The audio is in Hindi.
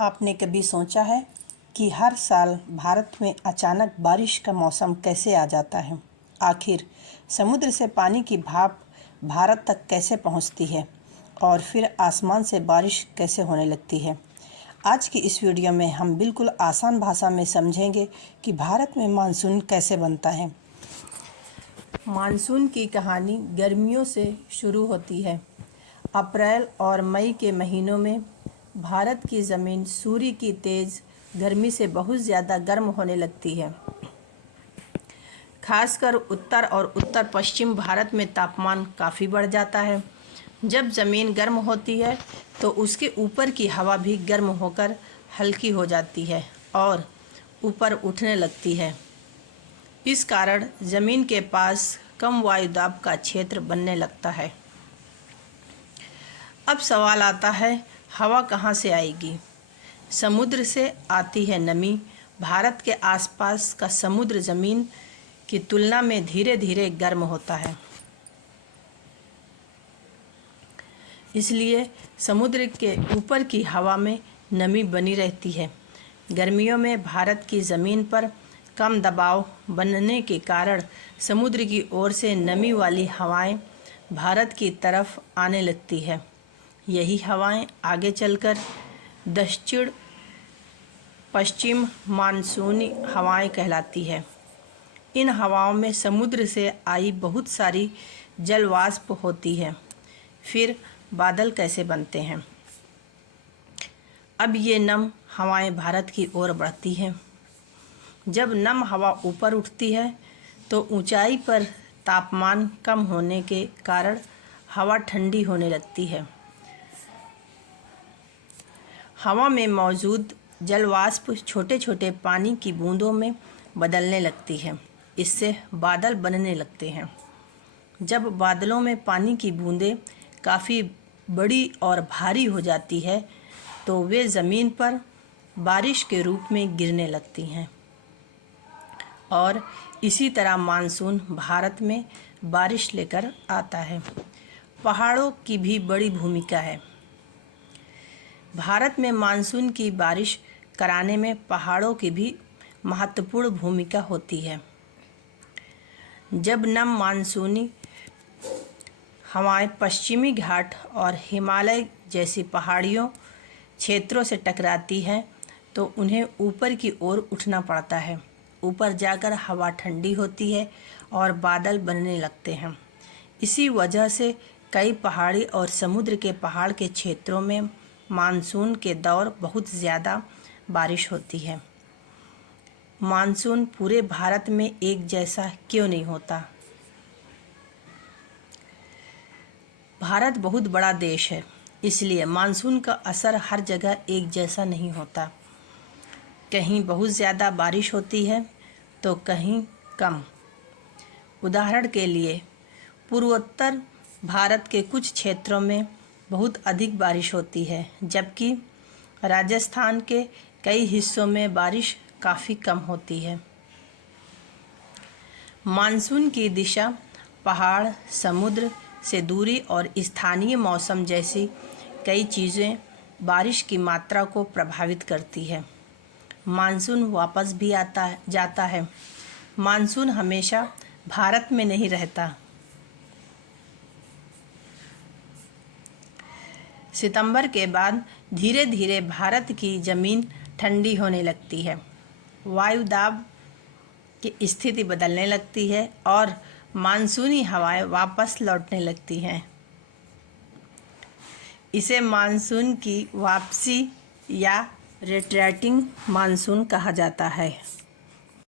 आपने कभी सोचा है कि हर साल भारत में अचानक बारिश का मौसम कैसे आ जाता है? आखिर समुद्र से पानी की भाप भारत तक कैसे पहुंचती है और फिर आसमान से बारिश कैसे होने लगती है? आज की इस वीडियो में हम बिल्कुल आसान भाषा में समझेंगे कि भारत में मानसून कैसे बनता है। मानसून की कहानी गर्मियों से शुरू होती है। अप्रैल और मई के महीनों में भारत की ज़मीन सूर्य की तेज़ गर्मी से बहुत ज़्यादा गर्म होने लगती है। खासकर उत्तर और उत्तर पश्चिम भारत में तापमान काफ़ी बढ़ जाता है। जब ज़मीन गर्म होती है तो उसके ऊपर की हवा भी गर्म होकर हल्की हो जाती है और ऊपर उठने लगती है। इस कारण ज़मीन के पास कम वायुदाब का क्षेत्र बनने लगता है। अब सवाल आता है, हवा कहाँ से आएगी? समुद्र से आती है नमी। भारत के आसपास का समुद्र ज़मीन की तुलना में धीरे धीरे गर्म होता है, इसलिए समुद्र के ऊपर की हवा में नमी बनी रहती है। गर्मियों में भारत की ज़मीन पर कम दबाव बनने के कारण समुद्र की ओर से नमी वाली हवाएं भारत की तरफ आने लगती है। यही हवाएं आगे चलकर दक्षिण पश्चिम मानसूनी हवाएं कहलाती है। इन हवाओं में समुद्र से आई बहुत सारी जल वाष्प होती है। फिर बादल कैसे बनते हैं? अब ये नम हवाएं भारत की ओर बढ़ती हैं। जब नम हवा ऊपर उठती है तो ऊंचाई पर तापमान कम होने के कारण हवा ठंडी होने लगती है। हवा में मौजूद जल वाष्प छोटे छोटे पानी की बूंदों में बदलने लगती है। इससे बादल बनने लगते हैं। जब बादलों में पानी की बूंदें काफ़ी बड़ी और भारी हो जाती है तो वे ज़मीन पर बारिश के रूप में गिरने लगती हैं और इसी तरह मानसून भारत में बारिश लेकर आता है। पहाड़ों की भी बड़ी भूमिका है। भारत में मानसून की बारिश कराने में पहाड़ों की भी महत्वपूर्ण भूमिका होती है। जब नम मानसूनी हवाएं पश्चिमी घाट और हिमालय जैसी पहाड़ियों क्षेत्रों से टकराती हैं तो उन्हें ऊपर की ओर उठना पड़ता है। ऊपर जाकर हवा ठंडी होती है और बादल बनने लगते हैं। इसी वजह से कई पहाड़ी और समुद्र के पहाड़ के क्षेत्रों में मानसून के दौर बहुत ज़्यादा बारिश होती है। मानसून पूरे भारत में एक जैसा क्यों नहीं होता? भारत बहुत बड़ा देश है, इसलिए मानसून का असर हर जगह एक जैसा नहीं होता। कहीं बहुत ज़्यादा बारिश होती है तो कहीं कम। उदाहरण के लिए पूर्वोत्तर भारत के कुछ क्षेत्रों में बहुत अधिक बारिश होती है, जबकि राजस्थान के कई हिस्सों में बारिश काफ़ी कम होती है। मानसून की दिशा पहाड़, समुद्र से दूरी और स्थानीय मौसम जैसी कई चीज़ें बारिश की मात्रा को प्रभावित करती है। मानसून वापस भी जाता है। मानसून हमेशा भारत में नहीं रहता। सितंबर के बाद धीरे धीरे भारत की ज़मीन ठंडी होने लगती है। वायुदाब की स्थिति बदलने लगती है और मानसूनी हवाएं वापस लौटने लगती हैं। इसे मानसून की वापसी या रिट्रेटिंग मानसून कहा जाता है।